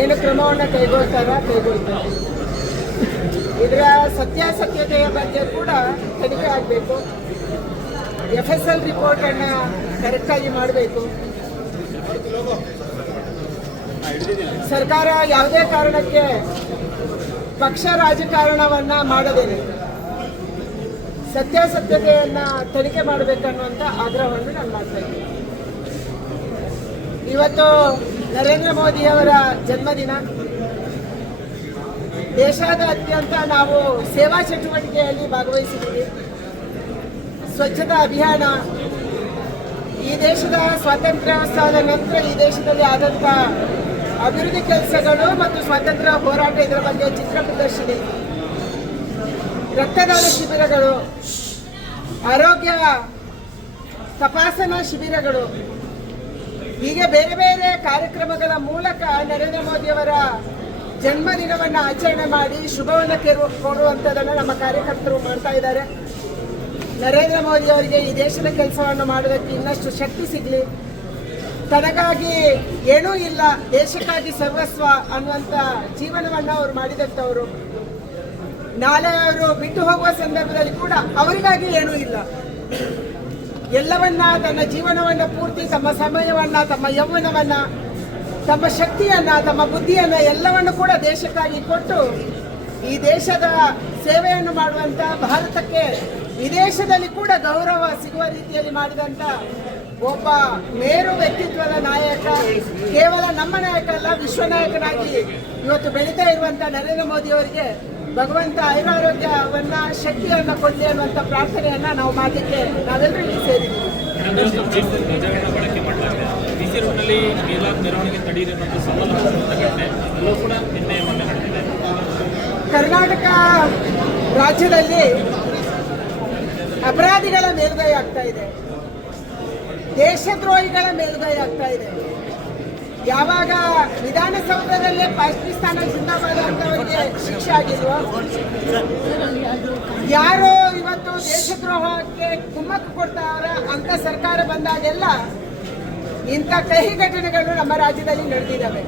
ಏನು ಕ್ರಮವನ್ನು ಕೈಗೊಳ್ತಾರೆ. ಇದರ ಸತ್ಯಾಸತ್ಯತೆಯ ಬಗ್ಗೆ ಕೂಡ ತನಿಖೆ ಆಗಬೇಕು. FSL ರಿಪೋರ್ಟನ್ನು ಕರೆಕ್ಟಾಗಿ ಮಾಡಬೇಕು. ಸರ್ಕಾರ ಯಾವುದೇ ಕಾರಣಕ್ಕೆ ಪಕ್ಷ ರಾಜಕಾರಣವನ್ನು ಮಾಡದೇನೆ ಸತ್ಯಾಸತ್ಯತೆಯನ್ನು ತನಿಖೆ ಮಾಡಬೇಕನ್ನುವಂಥ ಆಗ್ರಹವನ್ನು ನಾನು ಮಾಡ್ತಾ ಇದ್ದೀನಿ. ಇವತ್ತು ನರೇಂದ್ರ ಮೋದಿಯವರ ಜನ್ಮದಿನ. ದೇಶಾದ್ಯಂತ ನಾವು ಸೇವಾ ಚಟುವಟಿಕೆಯಲ್ಲಿ ಭಾಗವಹಿಸಿದ್ದೀವಿ. ಸ್ವಚ್ಛತಾ ಅಭಿಯಾನ, ಈ ದೇಶದ ಸ್ವಾತಂತ್ರ್ಯೋತ್ಸವದ ನಂತರ ಈ ದೇಶದಲ್ಲಿ ಆದಂಥ ಅಭಿವೃದ್ಧಿ ಕೆಲಸಗಳು ಮತ್ತು ಸ್ವಾತಂತ್ರ್ಯ ಹೋರಾಟ, ಇದರ ಬಗ್ಗೆ ಚಿತ್ರ ಪ್ರದರ್ಶನ, ರಕ್ತದಾನ ಶಿಬಿರಗಳು, ಆರೋಗ್ಯ ತಪಾಸಣಾ ಶಿಬಿರಗಳು, ಹೀಗೆ ಬೇರೆ ಬೇರೆ ಕಾರ್ಯಕ್ರಮಗಳ ಮೂಲಕ ನರೇಂದ್ರ ಮೋದಿಯವರ ಜನ್ಮದಿನವನ್ನು ಆಚರಣೆ ಮಾಡಿ ಶುಭವನ್ನು ಕೋರುವಂಥದ್ದನ್ನು ನಮ್ಮ ಕಾರ್ಯಕರ್ತರು ಮಾಡ್ತಾ ಇದ್ದಾರೆ. ನರೇಂದ್ರ ಮೋದಿ ಅವರಿಗೆ ಈ ದೇಶದ ಕೆಲಸವನ್ನು ಮಾಡೋದಕ್ಕೆ ಇನ್ನಷ್ಟು ಶಕ್ತಿ ಸಿಗಲಿ. ತನಗಾಗಿ ಏನೂ ಇಲ್ಲ, ದೇಶಕ್ಕಾಗಿ ಸರ್ವಸ್ವ ಅನ್ನುವಂಥ ಜೀವನವನ್ನು ಅವರು ಮಾಡಿದಂಥವರು. ನಾಳೆ ಅವರು ಬಿಟ್ಟು ಹೋಗುವ ಸಂದರ್ಭದಲ್ಲಿ ಕೂಡ ಅವರಿಗಾಗಿ ಏನೂ ಇಲ್ಲ, ಎಲ್ಲವನ್ನ ತನ್ನ ಜೀವನವನ್ನು ಪೂರ್ತಿ, ತಮ್ಮ ಸಮಯವನ್ನು, ತಮ್ಮ ಯೌವನವನ್ನು, ತಮ್ಮ ಶಕ್ತಿಯನ್ನು, ತಮ್ಮ ಬುದ್ಧಿಯನ್ನು ಎಲ್ಲವನ್ನು ಕೂಡ ದೇಶಕ್ಕಾಗಿ ಕೊಟ್ಟು ಈ ದೇಶದ ಸೇವೆಯನ್ನು ಮಾಡುವಂಥ, ಭಾರತಕ್ಕೆ ವಿದೇಶದಲ್ಲಿ ಕೂಡ ಗೌರವ ಸಿಗುವ ರೀತಿಯಲ್ಲಿ ಮಾಡಿದಂಥ ಒಬ್ಬ ಮೇರು ವ್ಯಕ್ತಿತ್ವದ ನಾಯಕ, ಕೇವಲ ನಮ್ಮ ನಾಯಕ ಅಲ್ಲ, ವಿಶ್ವ ನಾಯಕನಾಗಿ ಇವತ್ತು ಬೆಳೀತಾ ಇರುವಂಥ ನರೇಂದ್ರ ಮೋದಿ ಅವರಿಗೆ ಭಗವಂತ ಆಯುರಾರೋಗ್ಯವನ್ನ, ಶಕ್ತಿಯನ್ನು ಕೊಡಲಿ ಅನ್ನುವಂಥ ಪ್ರಾರ್ಥನೆಯನ್ನ ನಾವು ಮಾಡಲಿಕ್ಕೆ ನಾವೆಲ್ಲರೂ ಇಲ್ಲಿ ಸೇರಿದ್ದೀವಿ. ಕರ್ನಾಟಕ ರಾಜ್ಯದಲ್ಲಿ ಅಪರಾಧಿಗಳ ಮೇಲುಗೈ ಆಗ್ತಾ ಇದೆ, ದೇಶದ್ರೋಹಿಗಳ ಮೇಲುಗೈ ಆಗ್ತಾ ಇದೆ. ಯಾವಾಗ ವಿಧಾನಸೌಧದಲ್ಲೇ ಪಾಕಿಸ್ತಾನ ಜಿಂದಾಬಾದ್ ಅಂತವರಿಗೆ ಶಿಕ್ಷೆ ಆಗಿಲ್ವೋ, ಯಾರು ಇವತ್ತು ದೇಶದ್ರೋಹಕ್ಕೆ ಕುಮ್ಮಕ್ಕು ಕೊಡ್ತಾರ ಅಂತ ಸರ್ಕಾರ ಬಂದಾಗೆಲ್ಲ ಇಂಥ ಕಹಿ ಘಟನೆಗಳು ನಮ್ಮ ರಾಜ್ಯದಲ್ಲಿ ನಡೆದಿದ್ದಾವೆ.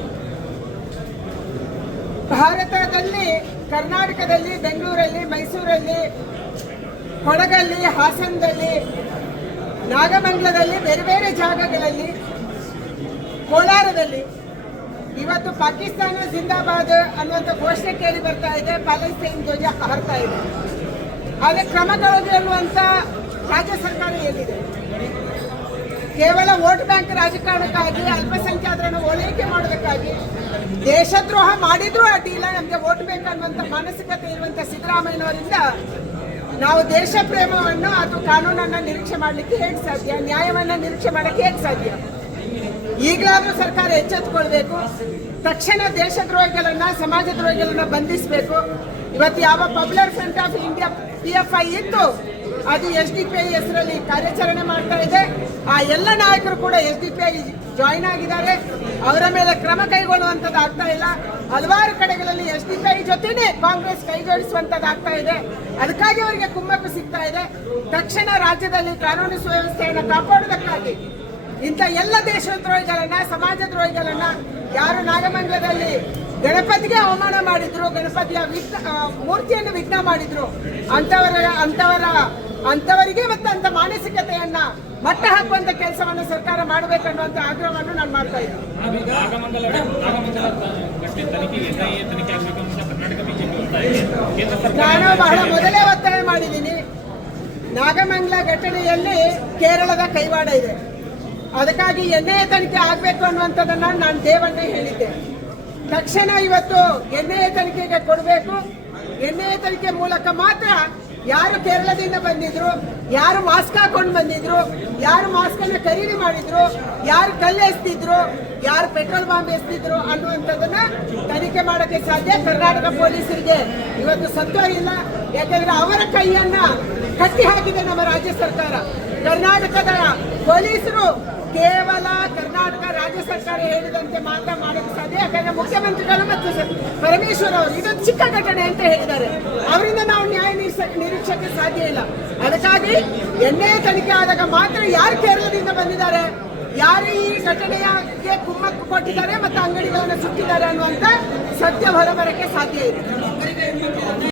ಭಾರತದಲ್ಲಿ, ಕರ್ನಾಟಕದಲ್ಲಿ, ಬೆಂಗಳೂರಲ್ಲಿ, ಮೈಸೂರಲ್ಲಿ, ಕೊಡಗಲ್ಲಿ, ಹಾಸನದಲ್ಲಿ, ನಾಗಮಂಗಲದಲ್ಲಿ, ಬೇರೆ ಬೇರೆ ಜಾಗಗಳಲ್ಲಿ, ಕೋಲಾರದಲ್ಲಿ ಇವತ್ತು ಪಾಕಿಸ್ತಾನ ಜಿಂದಾಬಾದ್ ಅನ್ನುವಂಥ ಘೋಷಣೆ ಕೇಳಿ ಬರ್ತಾ ಇದೆ, ಪ್ಯಾಲೆಸ್ತೈನ್ ಧ್ವಜ ಹಾರ್ತಾ ಇದೆ. ಆದರೆ ಕ್ರಮಗಳು ಅನ್ನುವಂಥ ರಾಜ್ಯ ಸರ್ಕಾರ ಎಲ್ಲಿದೆ? ಕೇವಲ ವೋಟ್ ಬ್ಯಾಂಕ್ ರಾಜಕಾರಣಕ್ಕಾಗಿ, ಅಲ್ಪಸಂಖ್ಯಾತರನ್ನು ಓಲೈಕೆ ಮಾಡೋದಕ್ಕಾಗಿ, ದೇಶದ್ರೋಹ ಮಾಡಿದ್ರೂ ಅಡ್ಡಿಲ್ಲ, ನಮಗೆ ವೋಟ್ ಬೇಕನ್ನುವಂಥ ಮಾನಸಿಕತೆ ಇರುವಂಥ ಸಿದ್ದರಾಮಯ್ಯನವರಿಂದ ನಾವು ದೇಶ ಪ್ರೇಮವನ್ನು ಅಥವಾ ಕಾನೂನನ್ನು ನಿರೀಕ್ಷೆ ಮಾಡಲಿಕ್ಕೆ ಹೇಗೆ ಸಾಧ್ಯ? ನ್ಯಾಯವನ್ನು ನಿರೀಕ್ಷೆ ಮಾಡೋಕ್ಕೆ ಹೇಗೆ ಸಾಧ್ಯ? ಈಗಲಾದರೂ ಸರ್ಕಾರ ಎಚ್ಚೆತ್ತುಕೊಳ್ಬೇಕು. ತಕ್ಷಣ ದೇಶದ್ರೋಹಿಗಳನ್ನ, ಸಮಾಜದ್ರೋಹಿಗಳನ್ನ ಬಂಧಿಸಬೇಕು. ಇವತ್ತು ಯಾವ popular front of India PFI ಇತ್ತು, ಅದು SDPI ಹೆಸರಲ್ಲಿ ಕಾರ್ಯಾಚರಣೆ ಮಾಡ್ತಾ ಇದೆ. ಆ ಎಲ್ಲ ನಾಯಕರು ಕೂಡ SDPI ಜಾಯಿನ್ ಆಗಿದ್ದಾರೆ. ಅವರ ಮೇಲೆ ಕ್ರಮ ಕೈಗೊಳ್ಳುವಂಥದ್ದು ಆಗ್ತಾ ಇಲ್ಲ. ಹಲವಾರು ಕಡೆಗಳಲ್ಲಿ SDPI ಜೊತೆನೇ ಕಾಂಗ್ರೆಸ್ ಕೈಜೋಡಿಸುವಂಥದ್ದು ಆಗ್ತಾ ಇದೆ. ಅದಕ್ಕಾಗಿ ಅವರಿಗೆ ಕುಮ್ಮಕ್ಕು ಸಿಗ್ತಾ ಇದೆ. ತಕ್ಷಣ ರಾಜ್ಯದಲ್ಲಿ ಕಾನೂನು ಸುವ್ಯವಸ್ಥೆಯನ್ನು ಕಾಪಾಡುವುದಕ್ಕಾಗಿ ಇಂಥ ಎಲ್ಲ ದೇಶದ್ರೋಹಿಗಳನ್ನ, ಸಮಾಜ ದ್ರೋಹಿಗಳನ್ನ, ಯಾರು ನಾಗಮಂಗಲದಲ್ಲಿ ಗಣಪತಿಗೆ ಅವಮಾನ ಮಾಡಿದ್ರು, ಗಣಪತಿಯ ಮೂರ್ತಿಯನ್ನು ವಿಘ್ನ ಮಾಡಿದ್ರು, ಅಂತವರಿಗೆ ಮತ್ತೆ ಅಂತ ಮಾನಸಿಕತೆಯನ್ನ ಮಟ್ಟ ಹಾಕುವಂತ ಕೆಲಸವನ್ನು ಸರ್ಕಾರ ಮಾಡಬೇಕನ್ನುವಂತ ಆಗ್ರಹವನ್ನು ನಾನು ಮಾಡ್ತಾ ಇದ್ದೀನಿ. ನಾನು ಬಹಳ ಮೊದಲೇ ಒತ್ತಾಯ ಮಾಡಿದ್ದೀನಿ. ನಾಗಮಂಗಲ ಘಟನೆಯಲ್ಲಿ ಕೇರಳದ ಕೈವಾಡ ಇದೆ, ಅದಕ್ಕಾಗಿ NIA ತನಿಖೆ ಆಗಬೇಕು ಅನ್ನುವಂಥದ್ದನ್ನ ನಾನು ದೇವಣ್ಣೆ ಹೇಳಿದ್ದೆ. ತಕ್ಷಣ ಇವತ್ತು NIA ತನಿಖೆಗೆ ಕೊಡಬೇಕು. NIA ತನಿಖೆ ಮೂಲಕ ಮಾತ್ರ ಯಾರು ಕೇರಳದಿಂದ ಬಂದಿದ್ರು, ಯಾರು ಮಾಸ್ಕ್ ಹಾಕೊಂಡು ಬಂದಿದ್ರು, ಯಾರು ಮಾಸ್ಕ್ ಅನ್ನ ಖರೀದಿ ಮಾಡಿದ್ರು, ಯಾರು ಕಲ್ಲು ಎಸ್ತಿದ್ರು, ಯಾರು ಪೆಟ್ರೋಲ್ ಬಾಂಬ್ ಎಸ್ತಿದ್ರು ಅನ್ನುವಂಥದ್ದನ್ನ ತನಿಖೆ ಮಾಡೋಕ್ಕೆ ಸಾಧ್ಯ. ಕರ್ನಾಟಕ ಪೊಲೀಸರಿಗೆ ಇವತ್ತು ಸತ್ವ ಇಲ್ಲ, ಯಾಕಂದ್ರೆ ಅವರ ಕೈಯನ್ನ ಕಟ್ಟಿ ಹಾಕಿದೆ ನಮ್ಮ ರಾಜ್ಯ ಸರ್ಕಾರ. ಕರ್ನಾಟಕದ ಪೊಲೀಸರು ಕೇವಲ ಕರ್ನಾಟಕ ರಾಜ್ಯ ಸರ್ಕಾರ ಹೇಳಿದಂತೆ ಮಾತ್ರ ಮಾಡೋಕ್ಕೆ ಸಾಧ್ಯ. ಯಾಕಂದ್ರೆ ಮುಖ್ಯಮಂತ್ರಿಗಳು ಮತ್ತು ಪರಮೇಶ್ವರ್ ಅವರು ಇದೊಂದು ಚಿಕ್ಕ ಘಟನೆ ಅಂತ ಹೇಳಿದ್ದಾರೆ, ಅವರಿಂದ ನಾವು ನ್ಯಾಯ ನಿರೀಕ್ಷೆಗೆ ಸಾಧ್ಯ ಇಲ್ಲ. ಅದಕ್ಕಾಗಿ NIA ತನಿಖೆ ಆದಾಗ ಮಾತ್ರ ಯಾರು ಕೇರಳದಿಂದ ಬಂದಿದ್ದಾರೆ, ಯಾರು ಈ ಘಟನೆಗೆ ಕುಮ್ಮಕ್ಕು ಕೊಟ್ಟಿದ್ದಾರೆ ಮತ್ತು ಅಂಗಡಿಗಳನ್ನು ಸುಟ್ಟಿದ್ದಾರೆ ಅನ್ನುವಂಥ ಸತ್ಯ ಹೊರಬರಕ್ಕೆ ಸಾಧ್ಯ ಇದೆ.